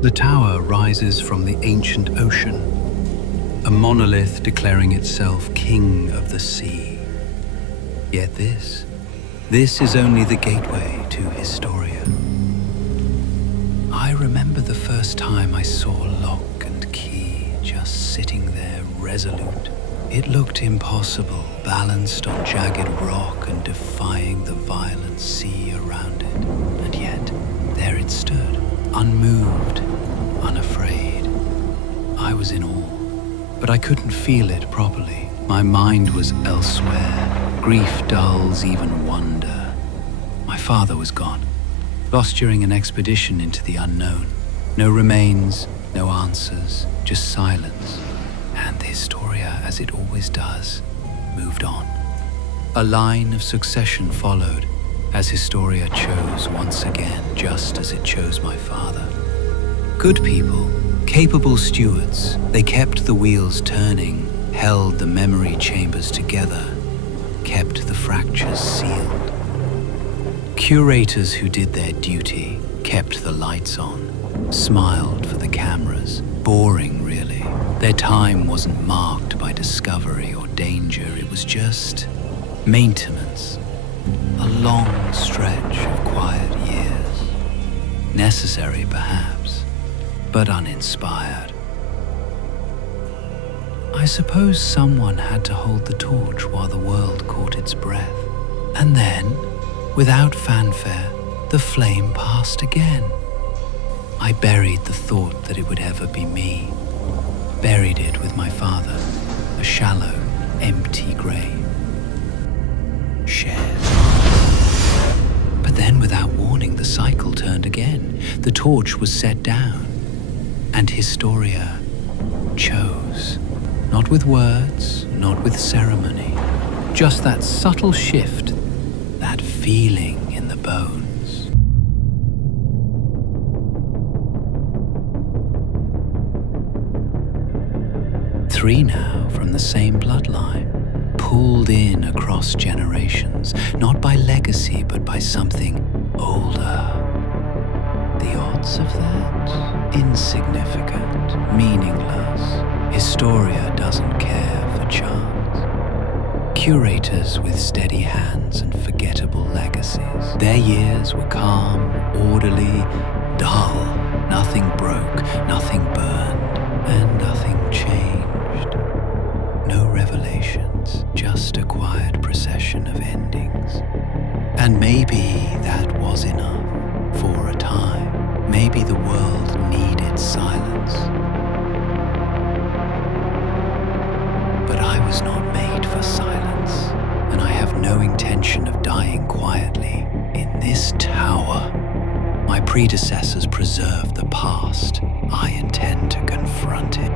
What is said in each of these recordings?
The tower rises from the ancient ocean, a monolith declaring itself king of the sea. Yet this is only the gateway to Historia. I remember the first time I saw Lock and Quay just sitting there resolute. It looked impossible, balanced on jagged rock and defying the violent sea around it. And yet, there it stood, unmoved, unafraid. I was in awe, but I couldn't feel it properly. My mind was elsewhere. Grief dulls even wonder. My father was gone, lost during an expedition into the unknown. No remains, no answers, just silence. And the Historia, as it always does, moved on. A line of succession followed, as Historia chose once again, just as it chose my father. Good people, capable stewards, they kept the wheels turning, held the memory chambers together, kept the fractures sealed. Curators who did their duty, kept the lights on, smiled for the cameras. Boring, really. Their time wasn't marked by discovery or danger, it was just maintenance. A long stretch of quiet years. Necessary, perhaps, but uninspired. I suppose someone had to hold the torch while the world caught its breath. And then, without fanfare, the flame passed again. I buried the thought that it would ever be me. Buried it with my father, a shallow, empty grave. Shared. But then, without warning, the cycle turned again. The torch was set down. And Historia chose. Not with words, not with ceremony. Just that subtle shift, that feeling in the bones. 3 now from the same bloodline, pulled in across generations, not by legacy but by something older. The odds of that? Insignificant, meaningless. Historia doesn't care for chance. Curators with steady hands and forgettable legacies. Their years were calm, orderly, dull. Nothing broke, nothing burned, and nothing changed. No revelations, just a quiet procession of endings. And maybe that was enough for a time. Maybe the world needed silence. But I was not made for silence, and I have no intention of dying quietly in this tower. My predecessors preserved the past. I intend to confront it.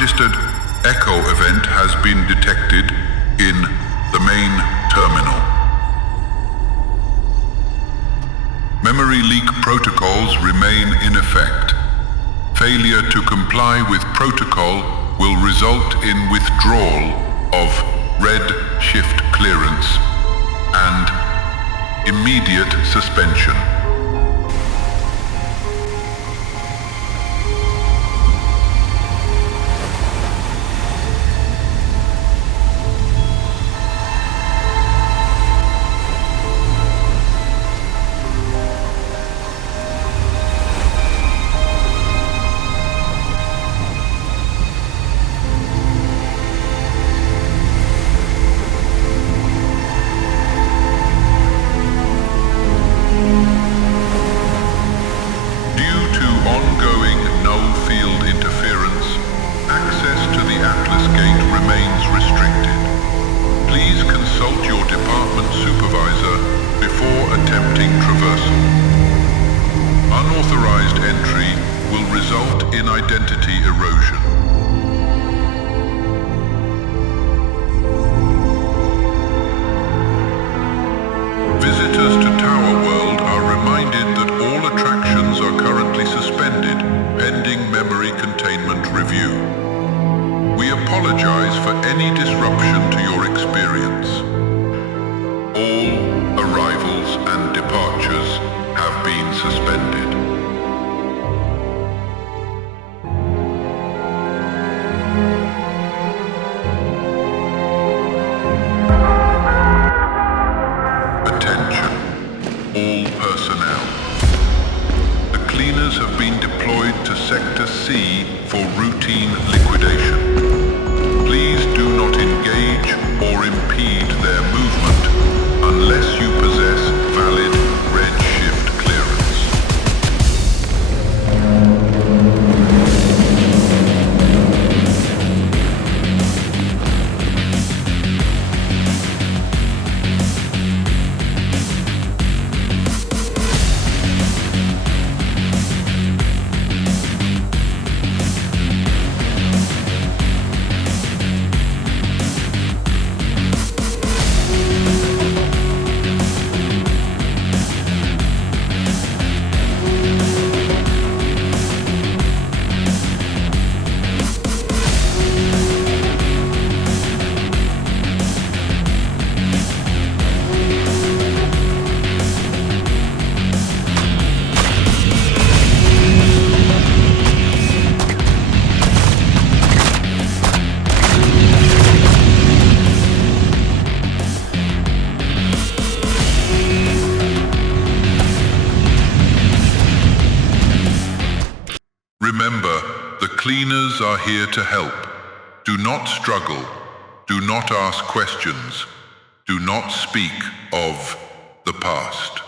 unregistered echo event has been detected in the main terminal. Memory leak protocols remain in effect. Failure to comply with protocol will result in withdrawal of red shift clearance and immediate suspension. Cleaners are here to help. Do not struggle. Do not ask questions. Do not speak of the past.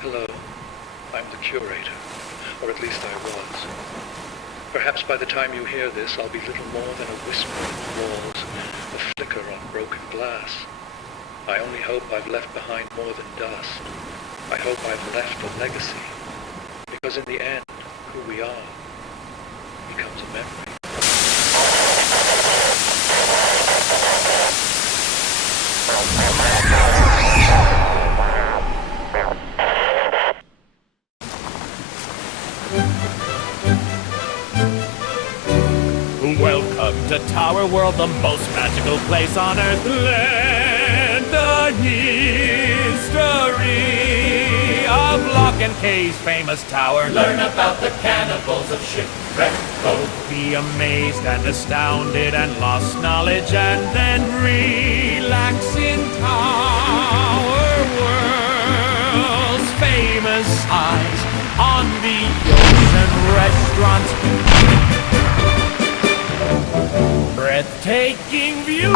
Hello, I'm the curator, or at least I was. Perhaps by the time you hear this, I'll be little more than a whisper in the walls, a flicker on broken glass. I only hope I've left behind more than dust. I hope I've left a legacy, because in the end, who we are becomes a memory. Welcome to Tower World, the most magical place on Earth. Learn the history of Lock and Quay's famous tower. Learn about the cannibals of Shipwreck Cove. Be amazed and astounded and lost knowledge, and then relax in Tower World's famous eyes on the ocean restaurants. Breathtaking views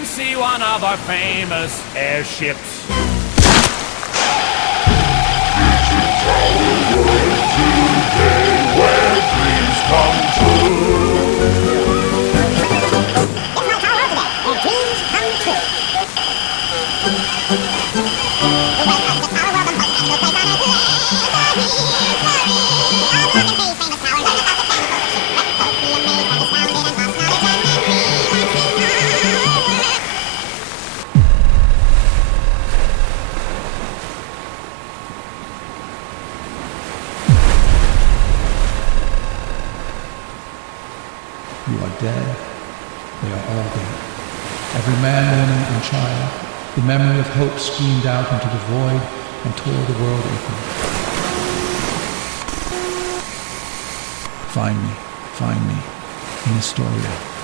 even see one of our famous airships. You are dead. They are all dead. Every man, woman, and child. The memory of hope screamed out into the void and tore the world open. Find me, in Historia.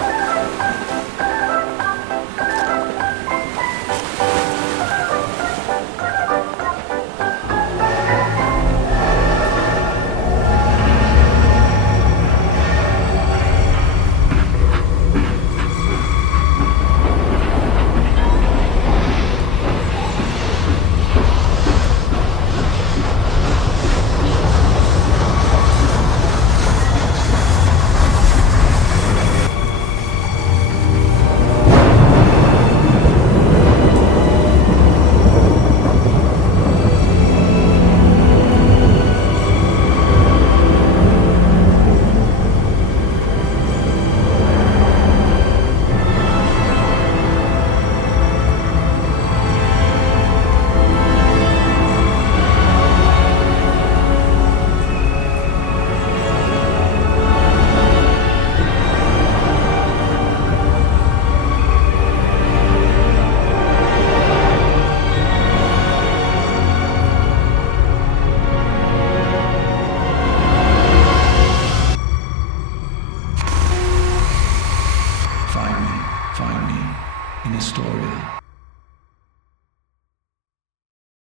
Find me in Historia.